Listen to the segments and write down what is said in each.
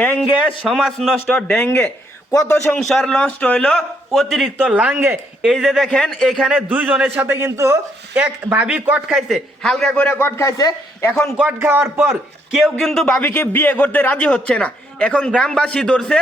ডেঙ্গে সমাজ নষ্ট, ডেঙ্গে কত সংসার নষ্ট হইলো অতিরিক্ত লাঙ্গে। এই যে দেখেন এখানে দুইজনের সাথে কিন্তু এক ভাবি কট খাইছে, হালকা করে কট খাইছে। এখন কট খাওয়ার পর কেউ কিন্তু ভাবিকে বিয়ে করতে রাজি হচ্ছে না। এখন গ্রামবাসী ধরছে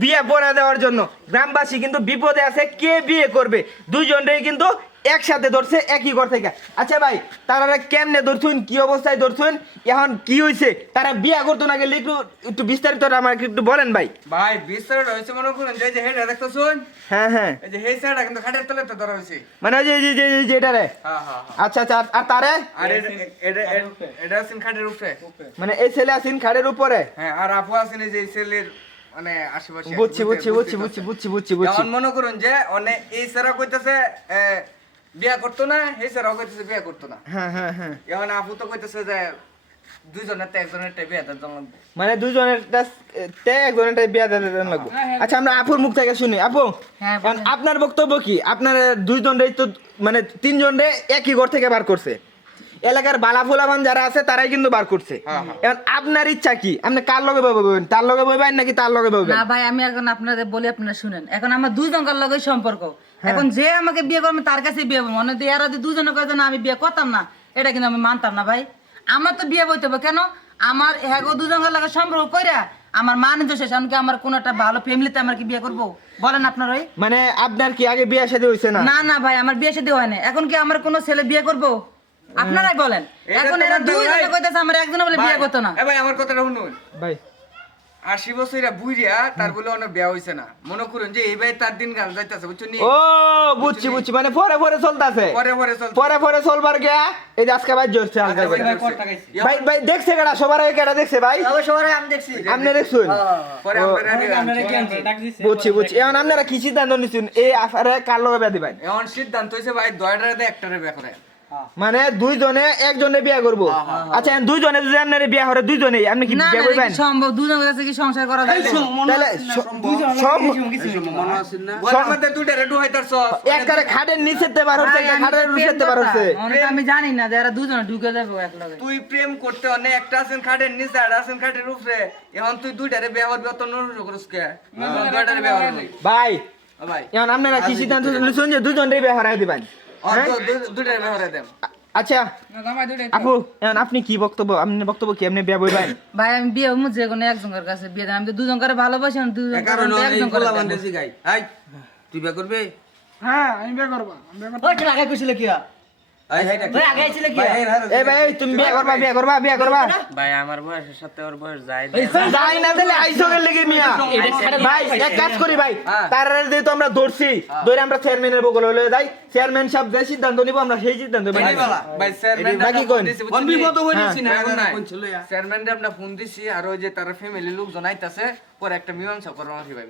বিয়ে পড়া দেওয়ার জন্য। গ্রামবাসী কিন্তু বিপদে আছে, কে বিয়ে করবে? দুইজনেই কিন্তু একসাথে ধরছে একই ঘর থেকে। আচ্ছা ভাই, তারা কেমনে ধরছুন, কি অবস্থায় ধরছুন, এখন কি হয়েছে, তারা বিয়ে করতো না গেলে একটু একটু বিস্তারিত আমাকে একটু বলেন ভাই। ভাই বিস্তারিত হয়েছে মনে করুন যে হেডা দেখতেছুন। হ্যাঁ হ্যাঁ, এই যে হেই সাইডটা কিন্তু খাটের তলে তো ধরা হয়েছে। মানে ওই যে যে যে যে এটা রে। হ্যাঁ হ্যাঁ। আচ্ছা আচ্ছা, আর তারে আর এটা আছেন খাটের উপরে। মানে এই ছেলে আছেন খাড়ের উপরে। হ্যাঁ, আর আপু আছেন এই যে এই ছেলের মানে আশেপাশে। বুঝছি বুঝছি বুঝছি বুঝছি বুঝছি বুঝছি বুঝছি। এখন মনে করুন যে অনেক এই সারা কইতাছে বিয়া করতো না, এই সারাও কইতাছে বিয়া করতো না। হ্যাঁ হ্যাঁ হ্যাঁ, এখন আপু তো কইতাছে যে দুইজনের তো একজনের বিয়া দেন লাগবে। মানে দুজনের একজনের বিয়ে দেন লাগবে। আচ্ছা, আমরা আপুর মুখ থেকে শুনি। আপু, এখন আপনার বক্তব্য কি? আপনার দুইজনই তো মানে তিনজনে একই ঘর থেকে বার করছে, এলাকার বালাফুলামান যারা আছে তারাই কিন্তু বার করছে। এখন আপনার ইচ্ছা কি? আপনি কার লগে বইবেন? তার লগে বইবেন নাকি তার লগে বইবেন? না ভাই, আমি এখন আপনাদের বলি, আপনারা শুনেন। এখন আমার দুইজনকার লগে সম্পর্ক। এখন যে আমাকে বিয়ে করবে তার কাছে বিয়ে করবো। মানে এরা যদি দুজনে কয়ে না আমি বিয়ে করতাম না, এটা কিন্তু আমি মানতাম না ভাই। আমার তো বিয়ে বইতে হবে কেন? আমার হ্যাঁ দুজনকার লগে সম্পর্ক কইরা আমার মান নিজে শেষ। এমনকি আমার কোন একটা ভালো ফ্যামিলিতে আমার কি বিয়ে করবো বলেন আপনার? ওই মানে আপনার কি আগে বিয়ে শাদী হইছে না? না না ভাই, আমার বিয়ে শাদী হয় না। এখন কি আমার কোনো ছেলে বিয়ে করবো? আপনারাই বলেন। এখন এরা দুইজনে কইতাছে আমার একজনে বলে বিয়ে করতো না। ভাই আমার কথাটা শুনুন ভাই, 80 বছরের বুইড়া তার বলে অনেক বিয়া হইছে না। মনে করুন যে এই ভাই তার দিন গাল যাইতাছে বুঝছেন নি? ও বুঝছি বুঝছি, মানে পরে পরে চলতেছে, পরে পরে চল পরে পরে চলবার গিয়া এই যে আজকে ভাই জোরছে হালকা করে। ভাই ভাই দেখছে কেডা? সবার আগে কেডা দেখছে ভাই? সবাই আমি দেখছি। আপনি দেখছুন? পরে আমরা বুঝছি বুঝছি। এখন আপনারা কি সিদ্ধান্ত নিচ্ছেন এই আফারে কার লগে বিয়া দিবেন? এখন সিদ্ধান্ত হইছে ভাই দয়টারে দে একটারে বিয়া করে। মানে দুইজনে একজনে বিয়া করবো? আচ্ছা, দুইজনে যদি আপনার বিয়া হরে দুইজনেই আপনি কি না বিয়া না, করবেন? এটা কি সম্ভব? দুজনের কাছে কি সংসার করা যায়? তাহলে সব ঘরের মধ্যে দুইটারে ডুহাইতারছ। একবারে খাটের নিচেতে বার হচ্ছে, খাটের উপরেতে বার হচ্ছে। আমি জানি না যে এরা দুজনে ঢুকে যাবে এক লগে। তুই প্রেম করতে অনেক একটা আছেন খাটের নিচে আর আছেন খাটের উপরে। এখন তুই দুইটারে বিয়া করবি অত নরুর করিস কে? দুইটারে বিয়া করবি ভাই ভাই। এখন আপনারা কি সিদ্ধান্ত নিচ্ছেন যে দুইজনেই বিয়া হরাই দিবেন? দুইটারে বিয়া করে দেন। আচ্ছা আপু, এখন আপনি কি বক্তব্য? আপনার বক্তব্য কি? আপনি বিয়া বইবেন? ভাই আমি বিয়ে হবো যে কোনো একজনের কাছে বিয়ে দেন। আমি তো দুজন করে ভালোবাসি, আমি দুজন একজন করে দেব। তুই বিয়া করবি? হ্যাঁ আমি বিয়ে করবো। আগে কইছিল কি ভাই? আগে ছিল কি? এই ভাই, তুমি বিয়া করবা? বিয়া করবা? বিয়া করবা? ভাই আমার বয়সের সাথে ওর বয়স যায় যাই না দিলে আইসো গেল লাগি মিয়া। ভাই এক কাজ করি ভাই, তার যেহেতু আমরা ধরছি, ধরে আমরা চেয়ারম্যানের বগল হলে যাই, চেয়ারম্যান সাহেব যে সিদ্ধান্ত নিব আমরা সেই সিদ্ধান্ত ভাই চেয়ারম্যান বাকি কোন চেয়ারম্যান আমরা ফোন দিছি আর ওই যে তার ফ্যামিলি লোকজন আইতাছে পরে একটা মীমাংসা করবো ভাই।